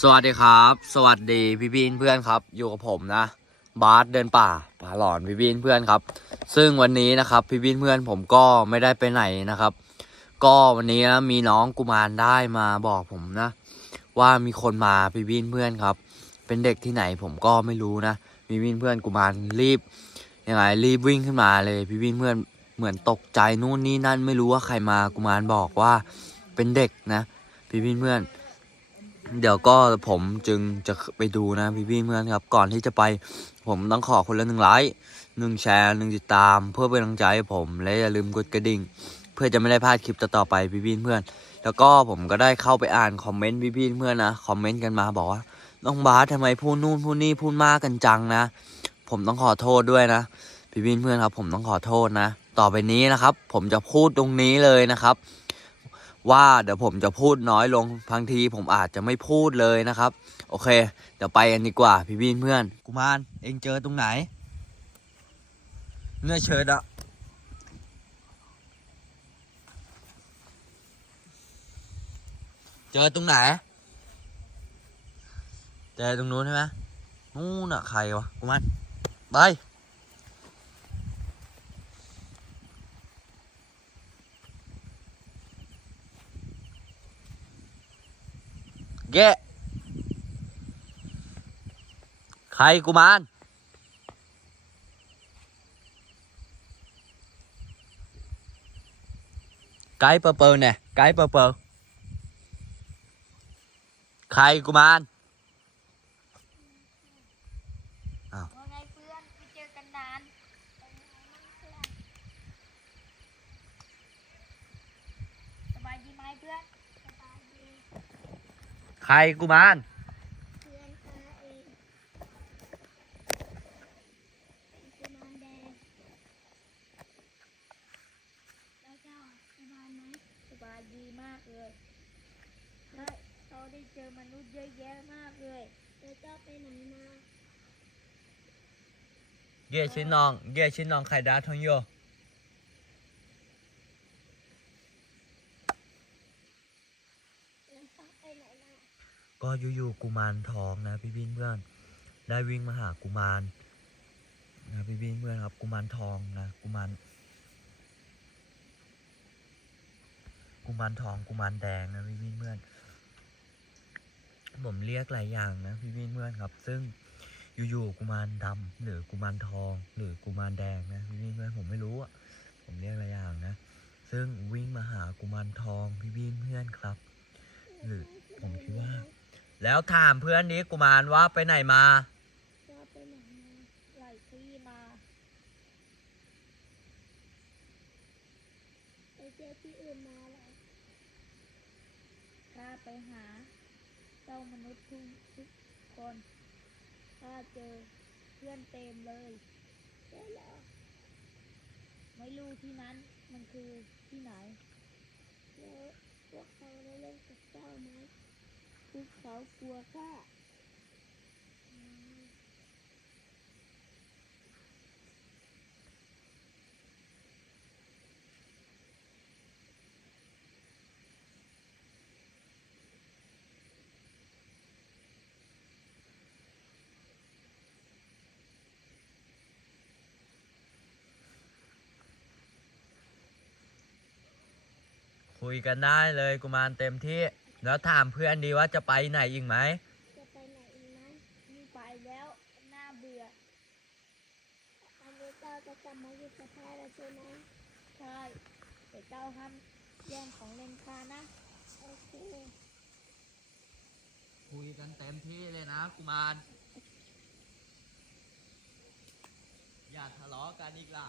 สวัสดีครับ สวัสดีพี่พี่เพื่อนครับ อยู่กับผมนะ บาสเดินป่าป่าหลอนพี่พี่เพื่อนครับ ซึ่งวันนี้นะครับพี่พี่เพื่อนผมก็ไม่ได้ไปไหนนะครับ ก็วันนี้นะมีน้องกุมารได้มาบอกผมนะ ว่ามีคนมาพี่พี่เพื่อนครับ เป็นเด็กที่ไหนผมก็ไม่รู้นะพี่พี่เพื่อนกุมารรีบยังไงรีบวิ่งขึ้นมาเลยพี่พี่เพื่อนเหมือนตกใจนู่นนี่นั่นไม่รู้ว่าใครมากุมารบอกว่าเป็นเด็กนะ พี่พี่เพื่อน เดี๋ยวก็ผมจึงจะไปดูนะพี่พี่เพื่อนครับ ก่อนที่จะไป ผมต้องขอคนละหนึ่งไลค์หนึ่งแชร์หนึ่งติดตาม เพื่อเป็นกำลังใจให้ผมและอย่าลืมกดกระดิ่ง เพื่อจะไม่ได้พลาดคลิปต่อๆไปพี่พี่เพื่อน แล้วก็ผมก็ได้เข้าไปอ่านคอมเมนต์พี่พี่เพื่อนนะคอมเมนต์กันมาบอกว่าน้องบาสทำไมพูดนู่นพูดนี่พูดมากกันจังนะ ผมต้องขอโทษด้วยนะพี่พี่เพื่อนครับ ผมต้องขอโทษนะ ต่อไปนี้นะครับ ผมจะพูดตรงนี้เลยนะครับ ว่าเดี๋ยวผมจะพูดน้อยลงบางทีผมอาจจะไม่พูดเลยนะครับ โอเค เดี๋ยวไปกันดีกว่าพี่พี่เพื่อน กุมารเองเจอตรงไหน เนื้อเชิดอะเจอตรงไหน เจอตรงนู้นใช่ไหมนู่นอะใครวะกุมารไป แกะใครกุมารไกด์เปอร์เปอร์เนี่ยไกด์เปอร์เปอร์ใครกุมาร ว่าไงเพื่อนไม่เจอกันนานสบายดีไหมเพื่อนสบายดี ใครกุมารเพื่อนข้าเองเป็นกุมารแดงแล้วเจ้าสบายไหมสบายดีมากเลยและเราได้เจอมนุษย์เยอะแยะมากเลยแล้วเจ้าไปไหนมา เย่ชินน้อง เย่ชินน้องไข่ดาวทองโย แล้วเจ้าไปไหนมา ก็อยู่ๆกุมารทองนะพี่บินเพื่อนได้วิ่งมาหากุมารนะพี่บินเพื่อนครับกุมารทองนะกุมารกุมารทองกุมารแดงนะพี่บินเพื่อนผมเรียกหลายอย่างนะพี่บินเพื่อนครับ ซึ่งอยู่ๆกุมารดำหรือกุมารทอง หรือกุมารแดงนะพี่บินเพื่อนผมไม่รู้อะผมเรียกหลายอย่างนะ ซึ่งวิ่งมาหากุมารทองพี่บินเพื่อนครับ หรือผมคิดว่า แล้วถามเพื่อนนี้กุมารว่าไปไหนมาเจ้าไปไหนมาไหลที่มาไปเจอที่อื่นมาเหรอข้าไปหา เจ้ามนุษย์ทุกทุกคนข้าเจอเพื่อนเต็มเลยใช่แล้วไม่รู้ที่นั้นมันคือที่ไหนแล้วพวกเขาได้เล่นกับเจ้าไหม พวกเขากลัวข้าคุยกันได้เลยกุมารเต็มที่ แล้วถามเพื่อนดีว่าจะไปไหนอีกไหม จะไปไหนอีกไหมมีไปแล้วน่าเบื่ออันนี้เจ้าจะกลับมาอยู่กับข้าแล้วใช่ไหมใช่แต่เจ้าห้ามแย่งของเล่นข้านะโอเคคุยกันเต็มที่เลยนะกุมาร อย่าทะเลาะกันอีกล่ะ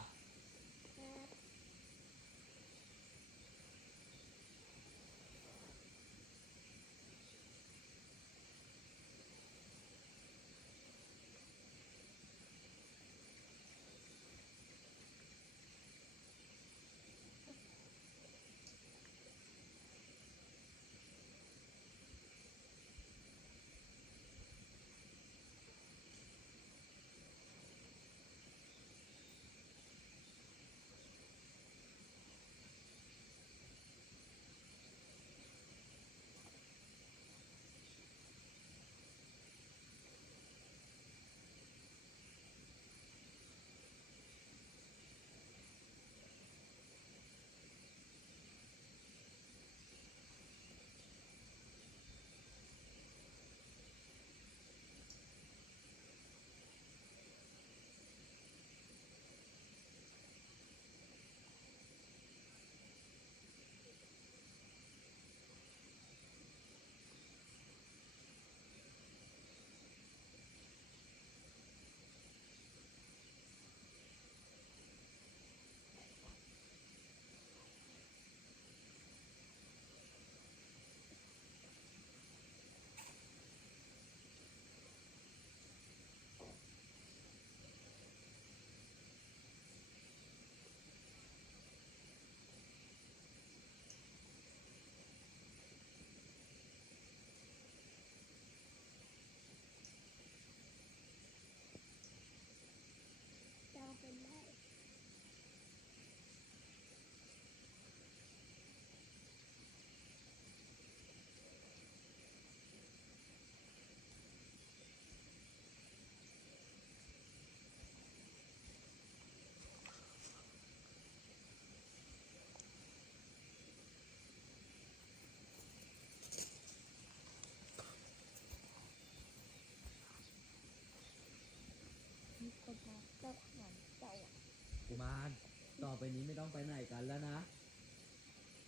ไปนี้ไม่ต้องไปไหนกันแล้วนะ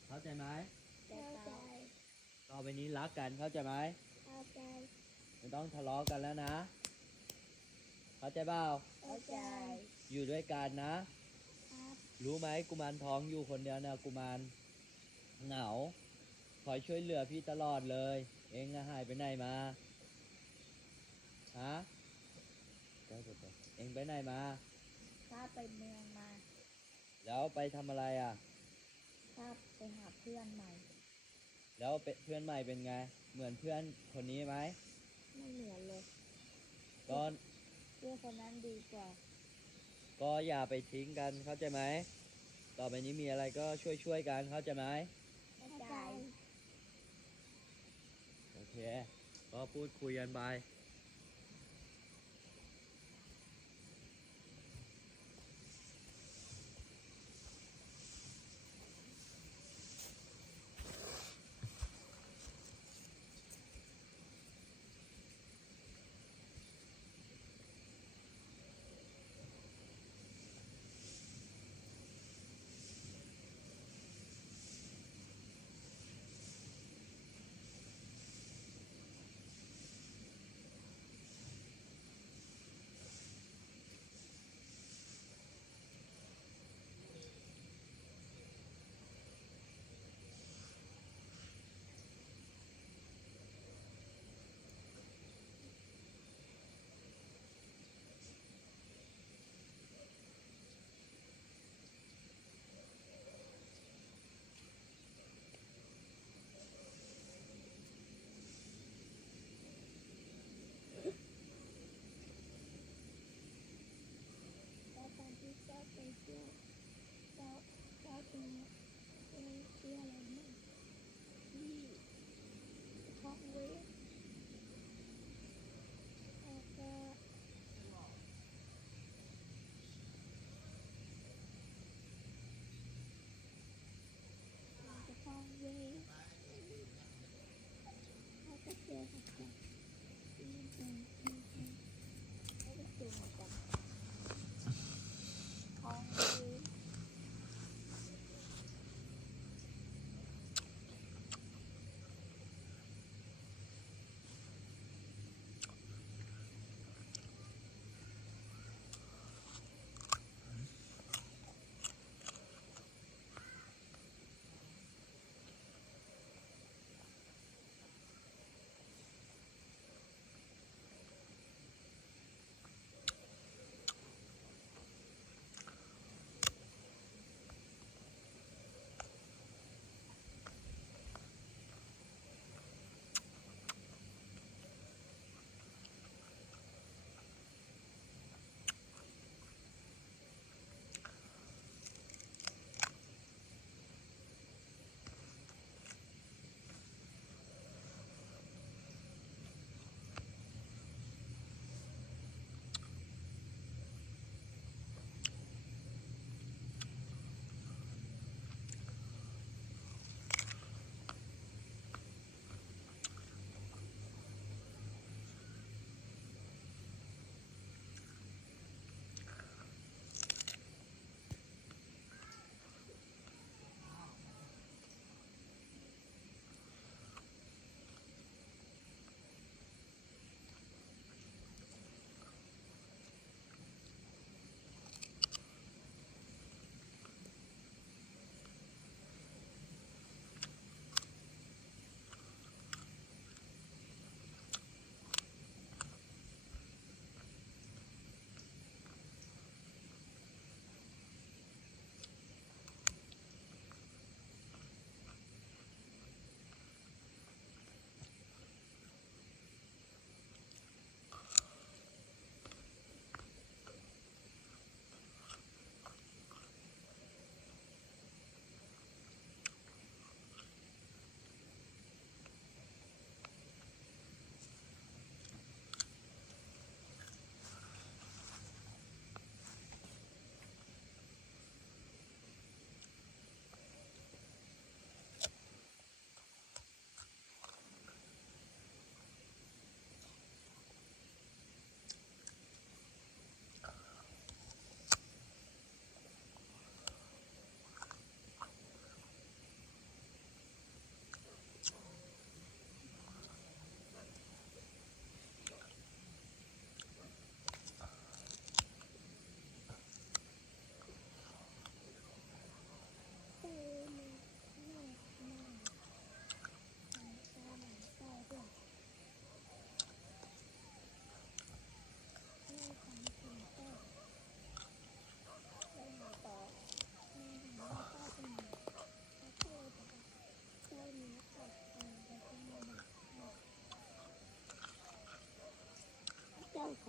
เข้าใจไหมเข้าใจต่อไปนี้รักกันเข้าใจไหมเข้าใจไม่ต้องทะเลาะกันแล้วนะ เข้าใจเปล่าเข้าใจ อยู่ด้วยกันนะครับรู้ไหมกุมารทองอยู่คนเดียวนะกุมารเหงาคอยช่วยเหลือพี่ตลอดเลย เองอะหายไปไหนมาฮะได้ปะเองไปไหนมาข้าไปเมืองมา แล้วไปทำอะไรอะข้าไปหาเพื่อนใหม่ แล้วเปเพื่อนใหม่เป็นไง เหมือนเพื่อนคนนี้ไหมไม่เหมือนเลยก็เพื่อนคนนั้นดีกว่า ก็อย่าไปทิ้งกันเข้าใจไหมต่อไปนี้มีอะไรก็ช่วยช่วยๆกันเข้าใจไหมเข้าใจ โอเค ก็พูดคุยกันไป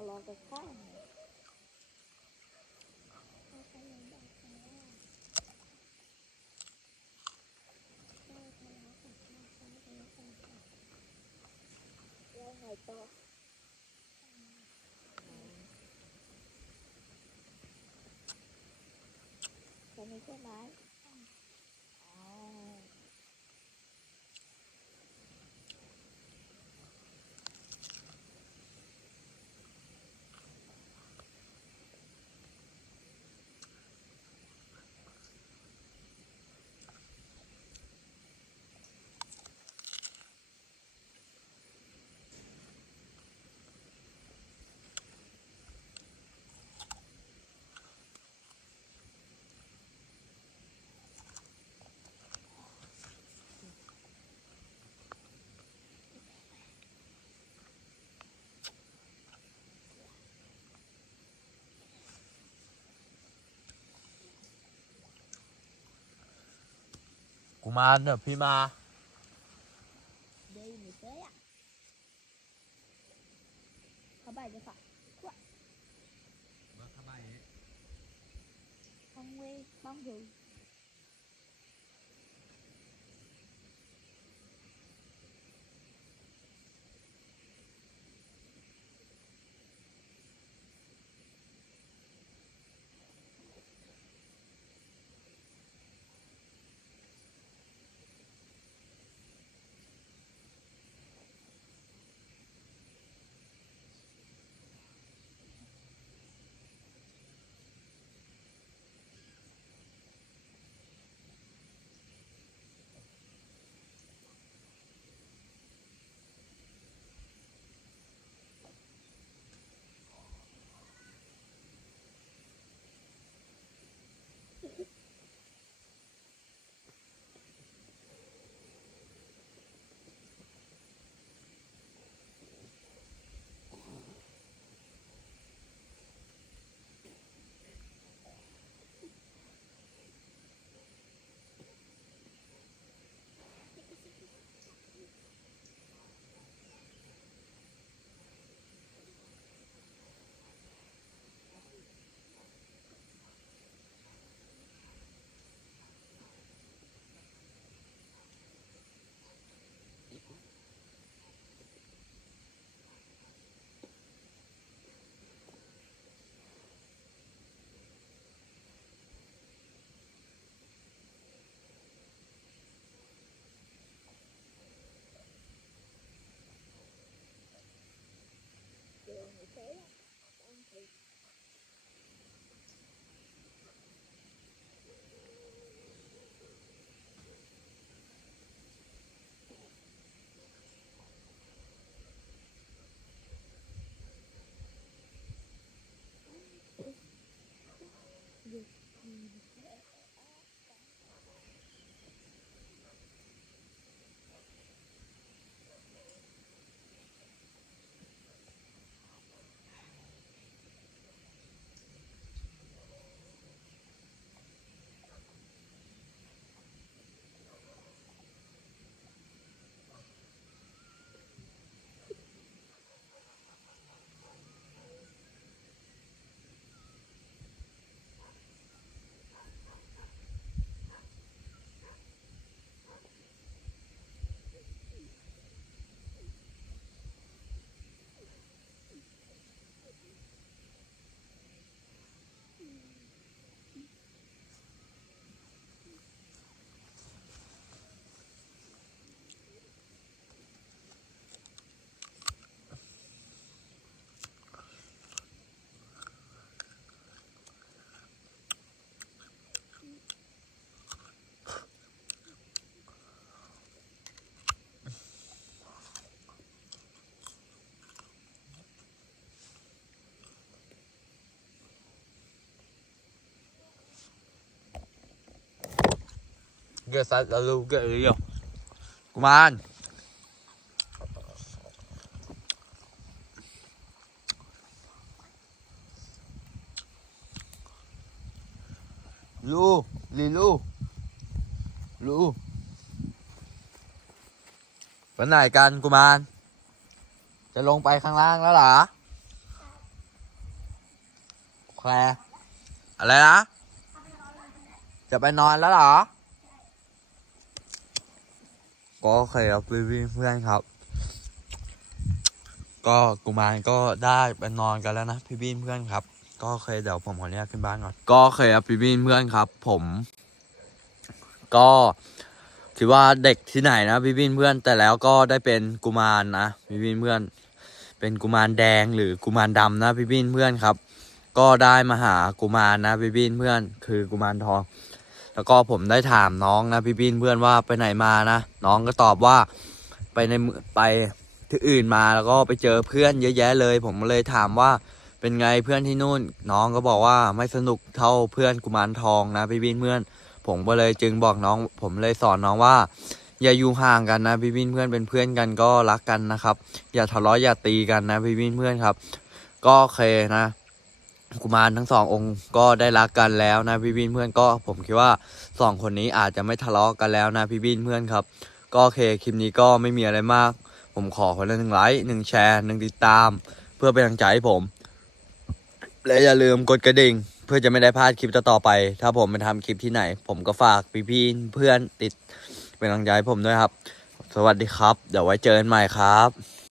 ทะเลาะกันข้างเลยเขาก็เลยบอกกันว่าเราทะเลาะกันข้างเขาทะเลาะกันข้างแล้วไงต่อแค่นี้ใช่ไหมอ๋อ กุมารเดี๋ยวพี่มาเดี๋ยวอยู่เฉยอะเขาบ่ายจะฝักต้องเว้ยต้องหูเเกิดสัตว์แล้วลูกเกิดหรือยังกุมารลูลีลูลูไปไหนกันกุมาร จะลงไปข้างล่างแล้วหรอแควอะไรนะ จะไปนอนแล้วหรอ ก็เคครับพี่ๆเพื่อนครับ ก็กุมารก็ได้ไปนอนกันแล้วนะพี่บีนเพื่อนครับ ก็เคยเดี๋ยวผมขออนุญาตขึ้นบ้านก่อน ก็เคครับพี่บีนเพื่อนครับ ผม ก็คิดว่าเด็กที่ไหนนะพี่บีนเพื่อน แต่แล้วก็ได้เป็นกุมารนะพี่บีนเพื่อน เป็นกุมารแดงหรือกุมารดำนะพี่บีนเพื่อนครับ ก็ได้มาหากุมารนะพี่บีนเพื่อน คือกุมารทอง แล้วก็ผมได้ถามน้องนะพี่บีนเพื่อนว่าไปไหนมานะน้องก็ตอบว่าไปในไปที่อื่นมาแล้วก็ไปเจอเพื่อนเยอะแยะเลย ผมเลยถามว่าเป็นไงเพื่อนที่นู่น น้องก็บอกว่าไม่สนุกเท่าเพื่อนกุมารทองนะพี่บีนเพื่อน ผมก็เลยจึงบอกน้อง ผมเลยสอนน้องว่า อย่าอยู่ห่างกันนะพี่บินเพื่อนเป็นเพื่อนกันก็รักกันนะครับ อย่าทะเลาะอย่าตีกันนะพี่บินเพื่อนครับ ก็โอเคนะ กุมารทั้งสององค์ก็ได้รักกันแล้วนะพี่บินเพื่อนก็ผมคิดว่าสองคนนี้อาจจะไม่ทะเลาะกันแล้วนะพี่บินเพื่อนครับ ก็โอเคคลิปนี้ก็ไม่มีอะไรมาก ผมขอคนละหนึ่งไลค์หนึ่งแชร์หนึ่งติดตาม เพื่อเป็นกำลังใจให้ผม และอย่าลืมกดกระดิ่ง เพื่อจะไม่ได้พลาดคลิปต่อไป ถ้าผมไปทำคลิปที่ไหน ผมก็ฝากพี่ๆเพื่อนติดเป็นกำลังใจให้ผมด้วยครับ สวัสดีครับ เดี๋ยวไว้เจอกันใหม่ครับ